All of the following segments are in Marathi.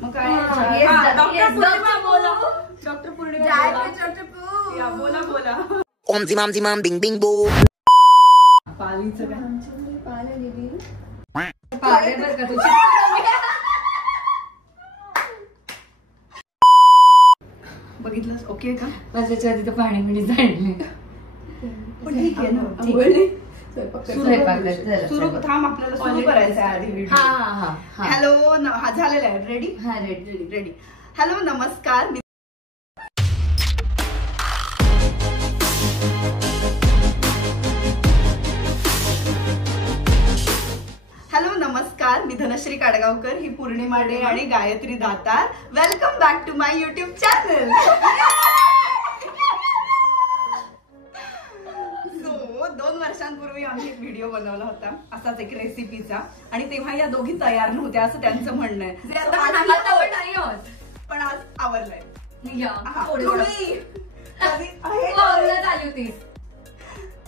मग काय डॉक्टर पूर्णिमा बोला बोला ओमजी मामजी माम बिंग बिंग बो पालीचं काय पाले बर का तुझी बघितलंस ओके का माझ्या आधी तर पाणी मिळी जाणले पण ठीक आहे ना सुरू थांब आपल्याला सुरू करायचं आहे आधी व्हिडिओ हॅलो हा झालेला आहे रेडी हा रेडी रेडी हॅलो नमस्कार हॅलो नमस्कार मी धनश्री काडगावकर ही पूर्णिमा डे आणि Gayatri Datar welcome back to my YouTube channel so 2 वर्षांपूर्वी आम्ही एक व्हिडिओ बनवला होता असाच एक रेसिपीचा आणि तेव्हा या दोघी तयार नव्हत्या असं त्यांचं म्हणणं आहे जे आता पण आज आवरलंय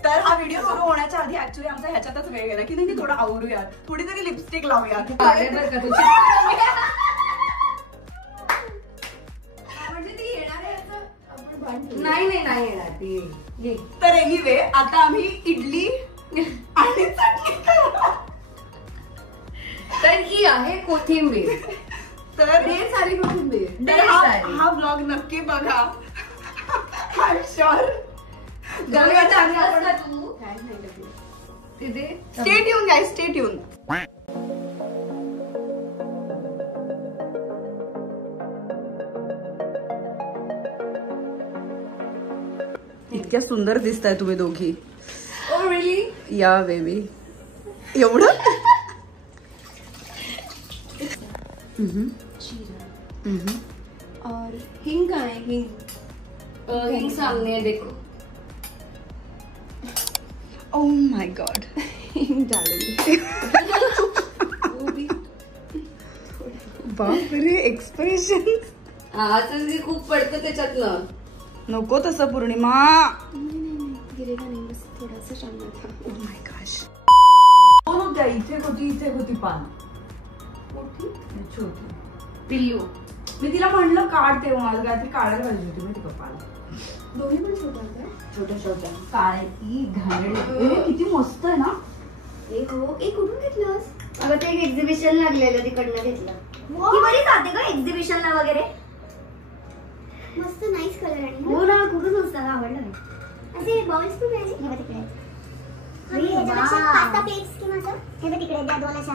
तर हा व्हिडिओ सुरू होण्याच्या आधी ऍक्च्युली आमचा ह्याच्यातच वेळ गेला की नाही थोडं आवरूयात थोडी तरी लिपस्टिक लावूयात म्हणजे ती येणार आहे नाही येणार ती तर एनिवे आता आम्ही इडली आणि चटणी तर ही आहे कोथिंबीर तर सारी कोथिंबीर हा ब्लॉग नक्की बघा I am sure stay tune guys stay tune इतक्या सुंदर दिसताय तुम्ही दोघी ओह रियली या बेबी एवढं और हिंग है हिंग सामने है देखो ओह माय गॉड हिंग डालेंगे बापरे एक्सप्रेशन असं खूप पडतं त्याच्यातलं नको तसं पूर्णिमा गिरेगा नाही बस थोडासा शांत था ओह माय गॉश होत्या इथे होती पान मोठी छोटी पिल्लू मी तिला म्हणलं काढ तेव्हा मला काहीतरी काढायला पाहिजे होती मी पप्पाला दोन्ही पण छोट्या काय ती घाणेरडी किती मस्त आहे ना एक कुठून घेतलंस अगं ते एक एक्झिबिशन लागलेलं तिकडनं घेतलं ही बरी जाते का एक्झिबिशनला वगैरे मस्त नाईस कलर आणि हो ना खूपच मस्त आवडलं असे बाउल्स पण पाहिजे हे बघ तिकडे पास्ता प्लेट्स किंवा असं हे बघ तिकडे द्या 2 अशा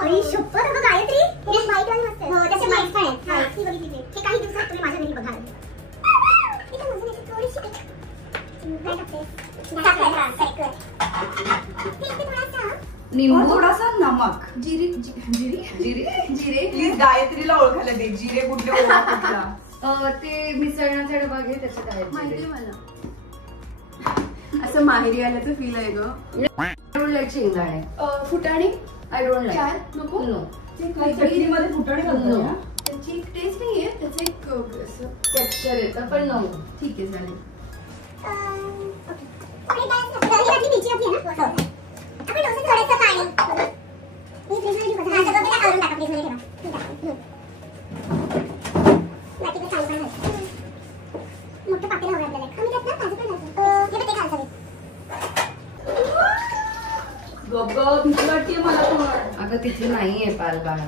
अरे सुपर बघ गायत्री हे व्हाईट वाली मस्त आहे हो त्याचे व्हाईट पण आहेत हा ती बघ तिकडे हे काही दिवसात तुम्ही माझ्या घरी बघाल इथे मस्त नाही थोडीशी निंबू थोडासा नमक जिरे प्लीज गायत्रीला ओळखायला दे जिरे कुठले कुठला ते मिसळण्याचा डबा घे त्याच्यात आहे माहिती मला असं माहेरी आल्याचं फील आहे ग आय डोंट लाईक शेंगदाणे फुटाणे आय डोंट लाईक नको नो चटणीमध्ये फुटाणे घालतो ना त्याची एक टेस्ट नाहीये त्याचं एक टेक्स्चर येतं पण नो ठीक आहे चालेल भीती वाटते मला पण अगं तिथे नाहीये पाल बाळा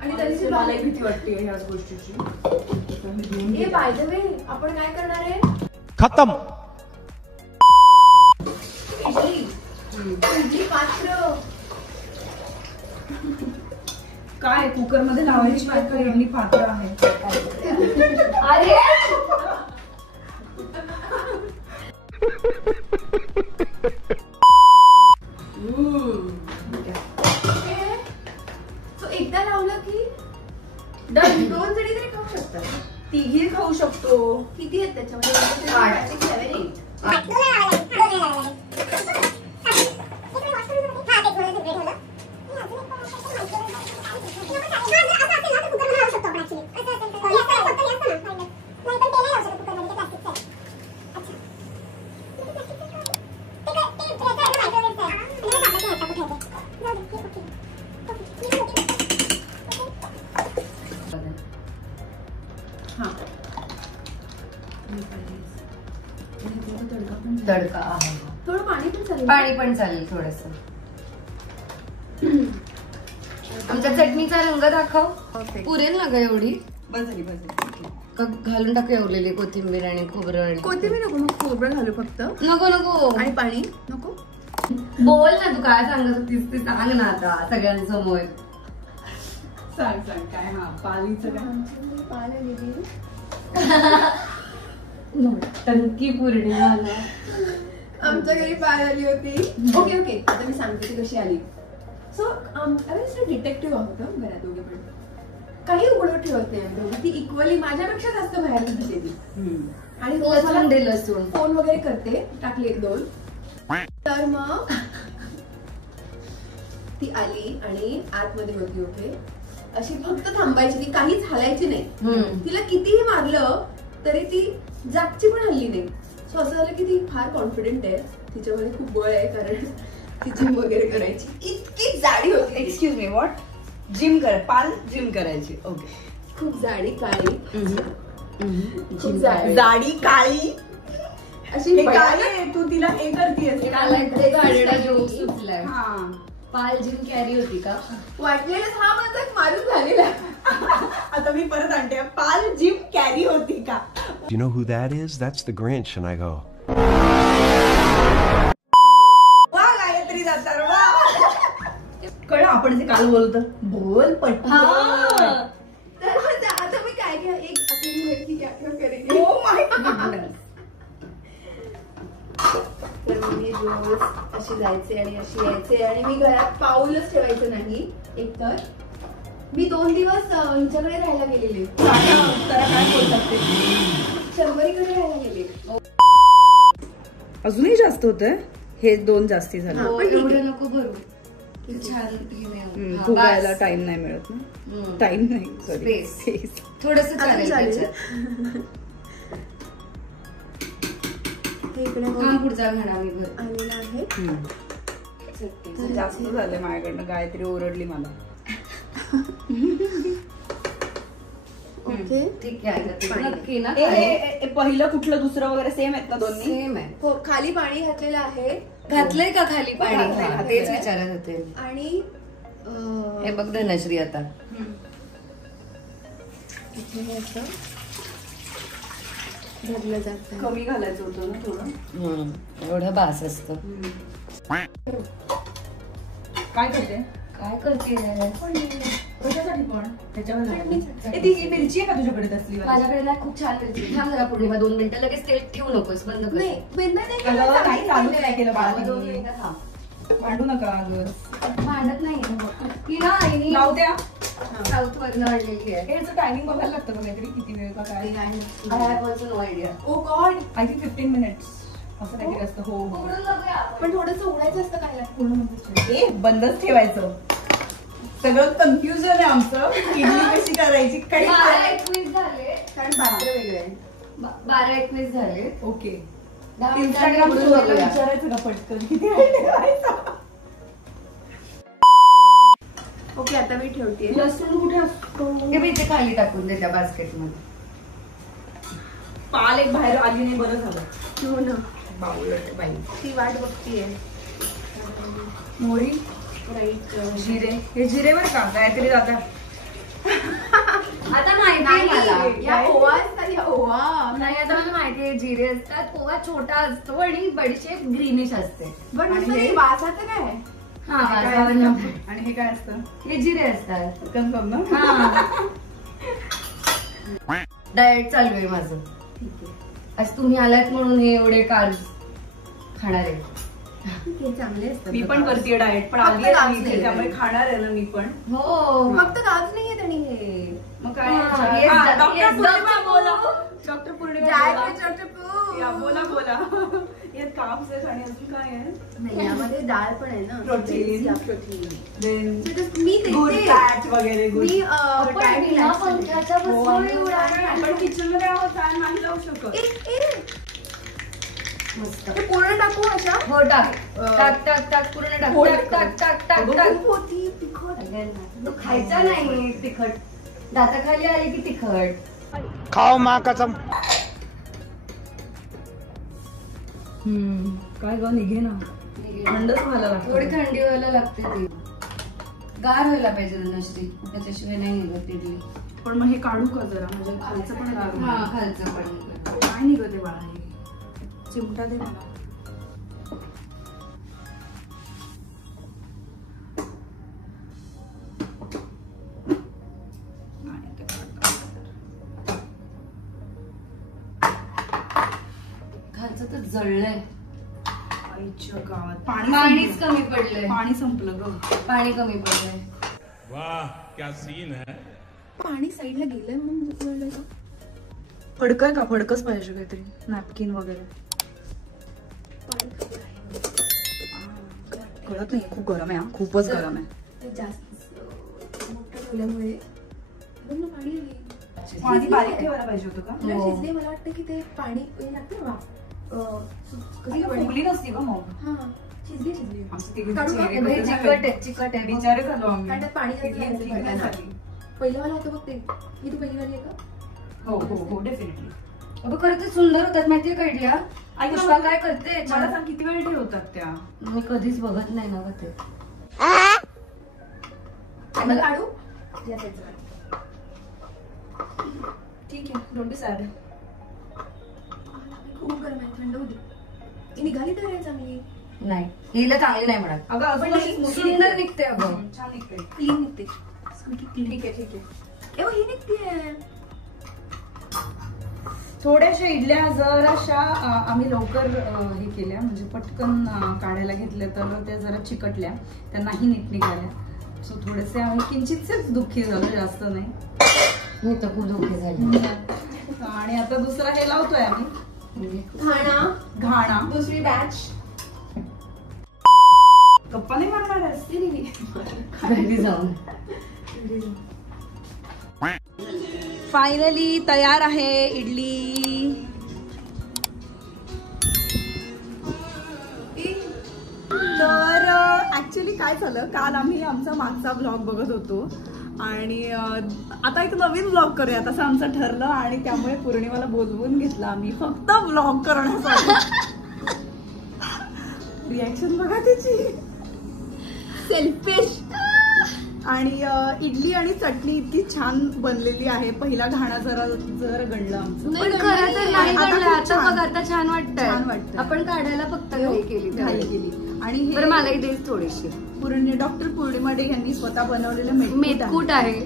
आणि तरी मलाही भीती वाटते ह्याच गोष्टीची हे बाय द वे आपण काय करणार आहे खत्म इडली पात्र काय कुकर मध्ये लावायची इडली पात्र आहे अरे एकदा लावलं की 2 जणी तरी खाऊ शकतात 3 खाऊ शकतो किती आहेत त्याच्यामध्ये 7 हा तडका थोडं पाणी पण चालेल. पाणी पण चालेल थोडस. आमच्या चटणीचा रंग दाखव. पुरेल ना ग एवढी? बस झाली बस झाली. का घालून टाकू उरलेली कोथिंबीर आणि खोबरं आणि कोथिंबीर नको मग खोबरं घालू फक्त नको नको आणि पाणी नको. बोल ना तू काय सांगत होतीस ते सांग ना आता सगळ्यांसमोर. सांग सांग काय. हा पालीचं काय टंकी पूर्ण झाला. आमच्या घरी पाल आली होती. ओके ओके आता मी सांगते ती कशी आली. सो आम्ही डिटेक्टिव्ह आहोत घरात दोघे पण. काही उघडं ठेवत नाही आम्ही दोघं. ती इक्वली माझ्यापेक्षा जास्त बाहेर दिसते ती. आणि लसूण दे लसूण. फोन वगैरे करते टाकले 1-2. तर मग ती आली आणि आतमध्ये होती. ओके अशी फक्त थांबायची ती काहीच हलायची नाही. तिला कितीही मारलं तरी ती जागची पण हल्ली नाही. सो असं झालं की ती फार कॉन्फिडेंट आहे. तिच्यामध्ये खूप बळ आहे कारण ती जिम वगैरे करायची. इतकी जाडी होती. Excuse me what? जिम कर पाल जिम करायची. ओके खूप जाडी काळी. खूप जाडी काळी अशी काळी. तू तिला हे करतेस सुटलाय. पाल जिम कॅरी होती का? वाटलेलं हा माझा मारून झालेला. आता मी परत आणते. पाल जिम कॅरी होती का? You know who that is? That's the Grinch. And I go, वा गायत्री जातात वा. कळलं आपण जे काल बोलतो बोल पटकन. तर आता मी काय घ्या एक आपली व्यक्ती काय करेन. Oh my God. तर मी रोज अशी जायचे आणि अशी यायचे आणि मी घरात पाऊलच ठेवायचं नाही. एकतर मी 2 दिवस हिच्याकडे राहायला गेलेले. काय बोलतात ते शंभरीकडे राहायला गेले. अजूनही जास्त होतंय. हे 2 जास्ती झाले. एवढं नको भरू. छान फुगायला टाइम नाही मिळत ना. टाइम नाही सॉरी थोडस चालेल. पुढचा घडा मी भर आलेला आहे. जास्त झाले माझ्याकडनं. गायत्री ओरडली मला. ओके ठीक आहे नक्की ना. पहिलं कुठलं दुसरं वगैरे सेम आहेत ना दोन्ही? सेम आहे. हो खाली पाणी घातलेलं आहे. घातलंय का खाली पाणी? घातलंय. तेच विचारत होते. आणि हे बघ धनश्री आता भरलं जात. कमी घालायचं होतं ना थोडं. एवढं बास असत. काय करते? काय करते कशासाठी पण त्याच्यावर ती मिरची आहे का तुझ्याकडे तसली? माझ्याकडे ना खूप छान मिरची. थांब जरा पौर्णिमा 2 मिनिटं लगेच तेल ठेवू नकोस. बंद कर. नाही चालू नाही केलं बाळा. 2 मिनिटं थांब. भांडू नका अगं. भांडत नाही की ना आईनी लावत्या साऊथ वरनं आणलेली आहे. याचं टायमिंग बघायला लागतं का काहीतरी किती वेळ का काय? I have also no idea. Oh god I think 15 minutes असं काहीतरी असतं. हो उघडून बघूया. पण थोडंसं उघडायचं असतं काय पूर्ण बंदच ठेवायचं. सगळं कन्फ्युजन आहे आमचं. इडली कशी करायची काही 12-21 झाले. कारण पात्र वेगळे आहे. 12-21 झाले. ओके 10 इंस्टाग्राम मिनिटांनी उघडून बघूया. विचारायचं का पटकन किती वेळ ठेवायचा? ओके आता मी ठेवते. लसूण कुठे असतो? हे मी इथे खाली टाकून दे त्या बास्केट मध्ये. पाल एक बाहेर आली नाही बरं झालं. हो ना. बाई ती वाट बघतीये. मोहरी जिरे. हे जिरे बर का काहीतरी जाता. आता माहिती आहे मला. या ओवा असतात. या ओवा नाही आता मला माहिती आहे जिरे असतात. पोहा छोटा असतो आणि बडीशेप ग्रीनिश असते. आणि वासाचं काय? हा आणि हे काय असतं? हे जिरे असतात. कन्फर्म ना? डाएट चालू आहे माझं. आज तुम्ही आलात म्हणून हे एवढे कार्ब्स खाणार आहे. चांगले असतात. मी पण करते डाएट पण आधी त्यामुळे खाणार आहे ना मी पण. हो फक्त काच नाहीये त्यांनी हे. मग काय? डॉक्टर पूर्णिमा बोला बोला. यात काप्स आहेत आणि अजून काय आहे? यामध्ये डाळ पण आहे ना. प्रोटीन मी गुड फॅट वगैरे. मी आपण किचन मध्ये आहोत फॅन नाही लावू शकत. पूर्ण टाकू अशा? हो टाक टाक टाक टाक पूर्ण टाक टाक टाक टाक टाक. होती तिखट खायचा नाही तिखट. दाताखाली आली की तिखट. खाओ माँ कसम. काय ग निघे ना, थंडच व्हायला लागतं. थोडी थंडी व्हायला लागते ती, गार व्हायला पाहिजे नसती, त्याच्याशिवाय नाही निघत इडली. पण मग हे काढू का जरा, म्हणजे खालचं पण गार होईल. हा खालचं पण काय निघत आहे बाळा, हे चिमटा दे मला. खालचं तर जळलंय. आईच्या गावात पाणीच कमी पडलंय. पाणी संपलं ग, पाणी कमी पडलंय. वाह क्या सीन है. पाणी साईडला गेलंय म्हणून जळलंय का? फडकं का, फडकच पाहिजे काहीतरी, नॅपकिन वगैरे. कळत नाही, खूप गरम आहे. खूपच गरम आहे. जास्त मोठं ठेवल्यामुळे पाणी आली. पाणी बारीक ठेवायला पाहिजे होतं का? शिजले. मला वाटतं की ते पाणी लागतं ना, फुगली नसती का मग? हा शिजली. चिकट आहे विचार झालो आम्ही. कारण त्यात पाणी जास्त लागतं. पहिलं वाला होतं बघ ते, ही तू पहिली वाली आहे का? हो डेफिनेटली. अगं खरं ते सुंदर होतात माहितीये का इडल्या. पुष्पा काय करते, मला सांग किती वेळ ठेवतात त्या? मी कधीच बघत नाही ना ते. आणि काढू ठीक आहे, डोंट बी सॅड. खूप गरम आहे, थंड होती. ही निघाली तर आहे चांगली. नाही हिला चांगली नाही म्हणत. अगं अजून अशी सुंदर निघते. अगं छान निघते, क्लीन निघते. ठीक आहे. एवढं ही निघते. थोड्याशा इडल्या जराशा आम्ही लवकर हे केल्या, म्हणजे पटकन काढायला घेतल्या, तर त्या जरा चिकटल्या, त्या नाही नीट निघाल्या. सो थोडेसे आम्ही किंचितसेच दुःखी झालो, जास्त नाही. मी तर खूप दुःखी झाली. आणि आता दुसरा हे लावतोय आम्ही, घाणा. दुसरी बॅच. गप्पा नाही मारणार घरी जाऊन. फायनली तयार आहे इडली. तर ऍक्च्युली काय झालं, काल आम्ही आमचा मागचा ब्लॉग बघत होतो आणि आता एक नवीन ब्लॉग करूया असं आमचं ठरलं, आणि त्यामुळे पौर्णिमाला बोलवून घेतलं आम्ही फक्त ब्लॉग करण्यासाठी. रिॲक्शन बघा त्याची, सेल्फिश. आणि इडली आणि चटणी इतकी छान बनलेली आहे. पहिला घाणा जरा गणला आमचं, पण खरं तर नाही आता गणलं. खूप आता बघ, आता छान वाटतंय. आपण काढायला फक्त घाई केली. आणि हे बरं मलाही देस थोडीशी. डॉक्टर पौर्णिमा डे यांनी स्वतः बनवलेलं मेथकूट आहे.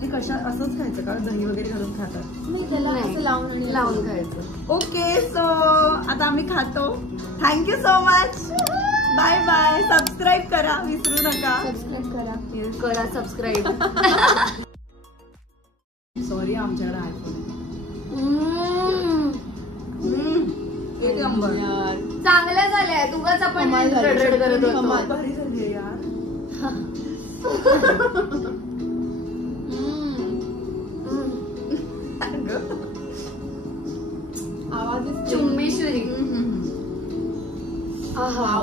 हे कशा असंच खायचं का, दही वगैरे घालून खातात? मी त्याला असं लावून खायचं. ओके, सो आता आम्ही खातो. Thank you so much. Bye bye. Subscribe करा विसरू नका. करा सबस्क्राईब. सॉरी आमच्याकडे आयफोन एक नंबर. चांगल्या झाल्या. तुगाच आपण रडरड करत होतो. भारी झाली यार. आवाज चुम्मेश्वरी. आहा.